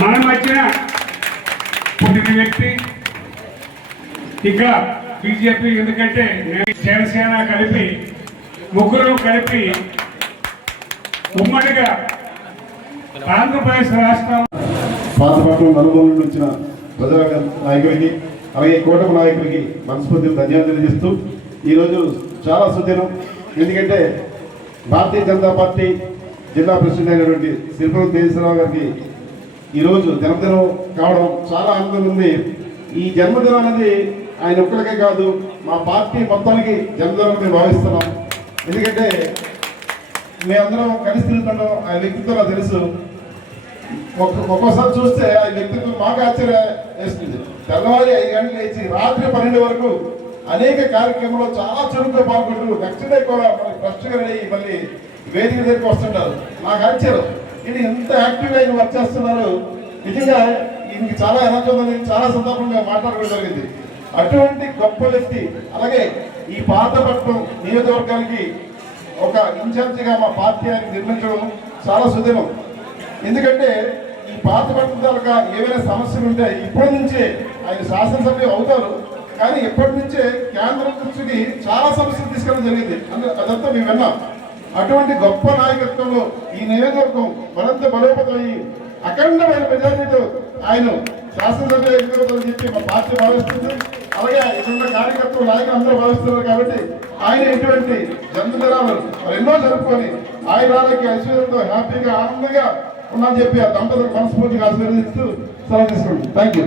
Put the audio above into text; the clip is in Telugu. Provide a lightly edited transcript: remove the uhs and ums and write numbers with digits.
మన మధ్యన పుట్టిన వ్యక్తి ఇంకా బీజేపీ, ఎందుకంటే జనసేన కలిపి ముగ్గురు కలిపి ఉమ్మడిగా ఆంధ్రప్రదేశ్ రాష్ట్రం పాతపట్నం నలుమూల వచ్చిన ప్రజల నాయకుడికి అలాగే కూటమి నాయకుడికి మనస్ఫూర్తిగా ధన్యవాదాలు తెలియజేస్తూ ఈరోజు చాలా సుదినం. ఎందుకంటే భారతీయ జనతా పార్టీ జిల్లా ప్రెసిడెంట్ అయినటువంటి సిరిపురం తేజస్వరరావు గారికి ఈరోజు జన్మదినం కావడం చాలా ఆనందంగా ఉంది. ఈ జన్మదినం అనేది ఆయన ఒక్కరికే కాదు, మా పార్టీ మొత్తానికి జన్మదినం మేము భావిస్తున్నాం. ఎందుకంటే మేమందరం కలిసి తిరుగుతున్నాం. ఆయన వ్యక్తిత్వం నాకు తెలుసు. ఒక్కోసారి చూస్తే ఆయన వ్యక్తిత్వం మాకు ఆశ్చర్యం వేస్తుంది. తెల్లవారి 5 గంటలు లేచి రాత్రి 12 వరకు అనేక కార్యక్రమాల్లో చాలా చురుగ్గా పాల్గొంటూ నెక్స్ట్ డే కూడా మనకి ఫ్రెష్గా రెడీ మళ్ళీ వేదిక దగ్గరికి వస్తుంటారు. నాకు ఆశ్చర్యం, ఇది ఇంత యాక్టివ్గా ఆయన వర్క్ చేస్తున్నారు. నిజంగా ఈయనకి చాలా ఎనర్జీ ఉందని చాలా సందర్భంగా మాట్లాడుకోవడం జరిగింది. అటువంటి గొప్ప వ్యక్తి అలాగే ఈ పాతపట్నం నియోజకవర్గానికి ఒక ఇన్ఛార్జిగా మా పార్టీ ఆయన నిర్మించడం చాలా సుదినం. ఎందుకంటే ఈ పాతపట్నం తాలూకా ఏవైనా సమస్యలు ఉంటే ఇప్పటి నుంచే ఆయన శాసనసభ్యులు అవుతారు, కానీ ఎప్పటి నుంచే కేంద్రం దృష్టికి చాలా సమస్యలు తీసుకెళ్ళడం జరిగింది. అదంతా మేము విన్నాం. అటువంటి గొప్ప నాయకత్వంలో ఈ నియోజకవర్గం మరింత బలోపేతమయ్యి అఖండమైన మెజారిటీతో ఆయన శాసనసభ ఎన్నికలని చెప్పి మా పార్టీ భావిస్తుంది. అలాగే ఇక్కడ కార్యకర్తలు నాయకులు అందరూ భావిస్తున్నారు. కాబట్టి ఆయన ఇటువంటి జన్మదినాలు ఎన్నో జరుపుకొని ఆయన వాళ్ళకి ఐశ్వర్యంతో హ్యాపీగా ఆనందంగా ఉన్నామని చెప్పి ఆ దంపతులకు మనస్ఫూర్తిగా ఆశీర్వదిస్తూ సెలవు తీసుకుంటాం. Thank you.